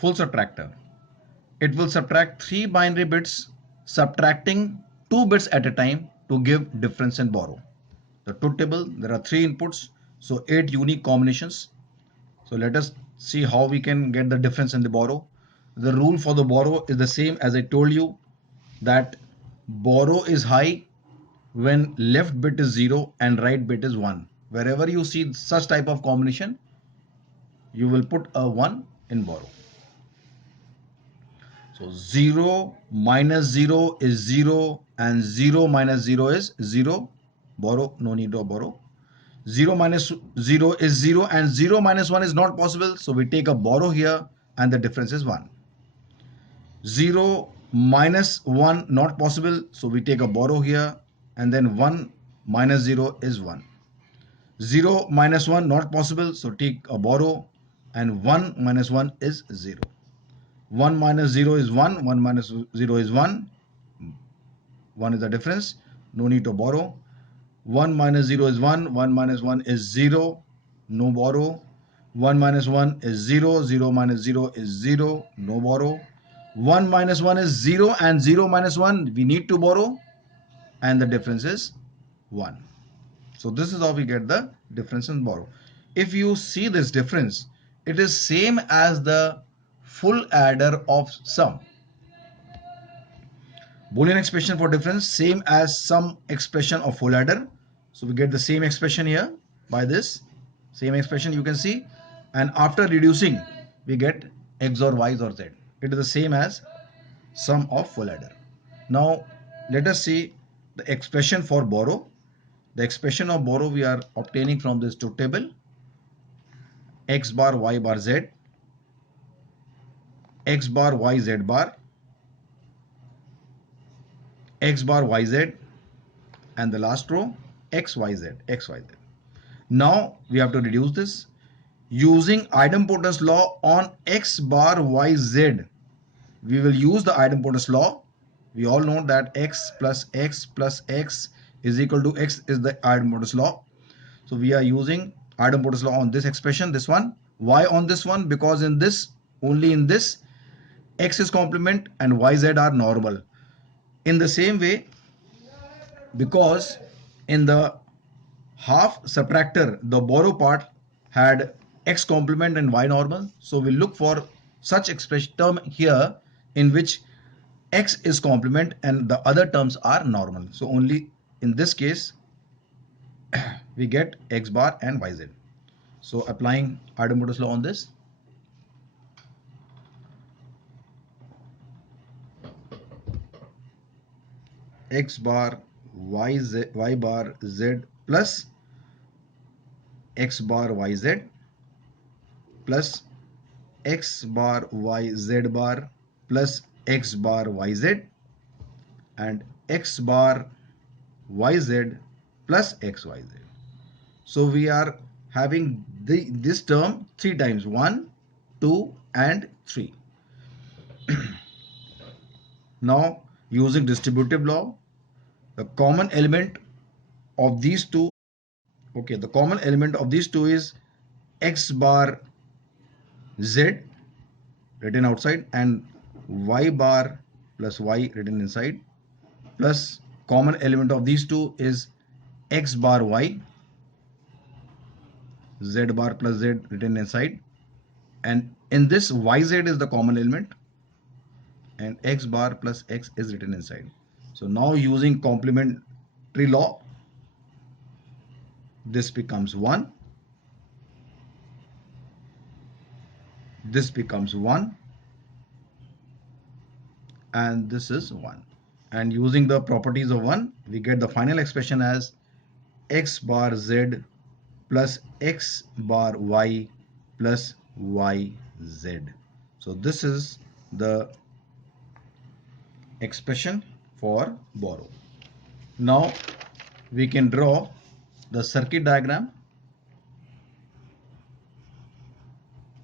full subtractor. It will subtract 3 binary bits, subtracting 2 bits at a time to give difference in borrow. The truth table, there are 3 inputs, so 8 unique combinations. So let us see how we can get the difference in the borrow. The rule for the borrow is the same as I told you, that borrow is high when left bit is 0 and right bit is 1. Wherever you see such type of combination, you will put a 1 in borrow. So 0 minus 0 is 0 and 0 minus 0 is 0. Borrow, no need to borrow. 0 minus 0 is 0 and 0 minus 1 is not possible. So we take a borrow here and the difference is 1. 0 minus 1 not possible. So we take a borrow here and then 1 minus 0 is 1. 0 minus 1 not possible. So take a borrow and 1 minus 1 is 0. 1 minus 0 is 1, 1 minus 0 is 1, 1 is the difference, no need to borrow. 1 minus 0 is 1, 1 minus 1 is 0, no borrow. 1 minus 1 is 0, 0 minus 0 is 0, no borrow. 1 minus 1 is 0 and 0 minus 1 we need to borrow and the difference is 1. So this is how we get the difference in borrow. If you see this difference, it is same as the full adder of sum. Boolean expression for difference same as sum expression of full adder. So we get the same expression here by this same expression you can see, and after reducing we get x or y or z. It is the same as sum of full adder. Now let us see the expression for borrow. The expression of borrow we are obtaining from this truth table. X bar y bar z, x bar y z bar, x bar yz, and the last row xyz, xyz. Now we have to reduce this using idempotency law on x bar yz. We will use the idempotency law. We all know that x plus x plus x is equal to x is the idempotency law. So we are using idempotency law on this expression, this one. Why on this one? Because in this, only in this, x is complement and yz are normal. In the same way, because in the half subtractor, the borrow part had x complement and y normal. So we look for such expression term here in which x is complement and the other terms are normal. So only in this case we get x bar and yz. So applying idempotency law on this, x bar y bar z plus x bar yz plus x bar yz bar plus x bar yz and x bar yz plus xyz. So we are having this term 3 times, 1, 2 and 3. Now using distributive law, the common element of these two, okay, the common element of these two is x bar z written outside and y bar plus y written inside, plus common element of these two is x bar y, z bar plus z written inside, and in this yz is the common element and x bar plus x is written inside. So now using complementary law, this becomes 1, this becomes 1 and this is 1, and using the properties of 1 we get the final expression as x bar z plus x bar y plus yz. So this is the expression for borrow. Now we can draw the circuit diagram.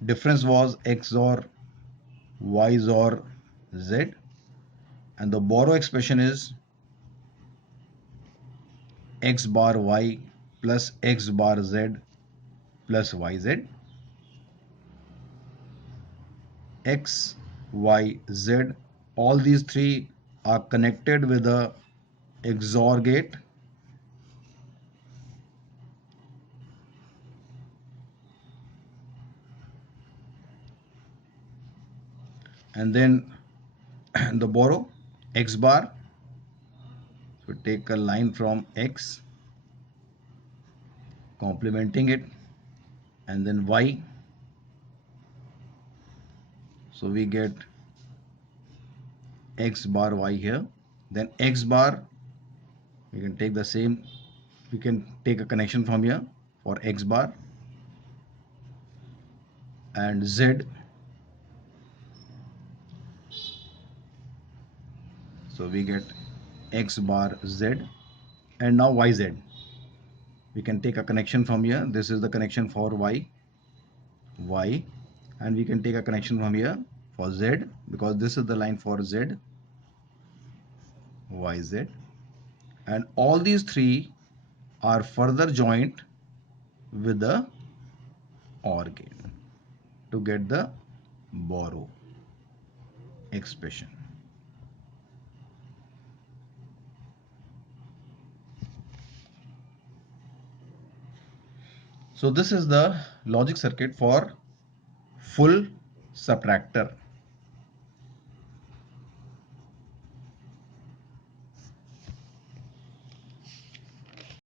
Difference was x or y or z, and the borrow expression is x bar y plus x bar z plus yz, X, Y, Z. All these three are connected with a XOR gate, and then the borrow X bar. So take a line from X, complementing it, and then Y. So we get X bar Y here. Then X bar, we can take the same, we can take a connection from here for X bar, and Z. So we get X bar Z, and now YZ. We can take a connection from here. This is the connection for Y, and we can take a connection from here for Z, because this is the line for Z, YZ. And all these three are further joined with the OR gate to get the borrow expression. So this is the logic circuit for full subtractor.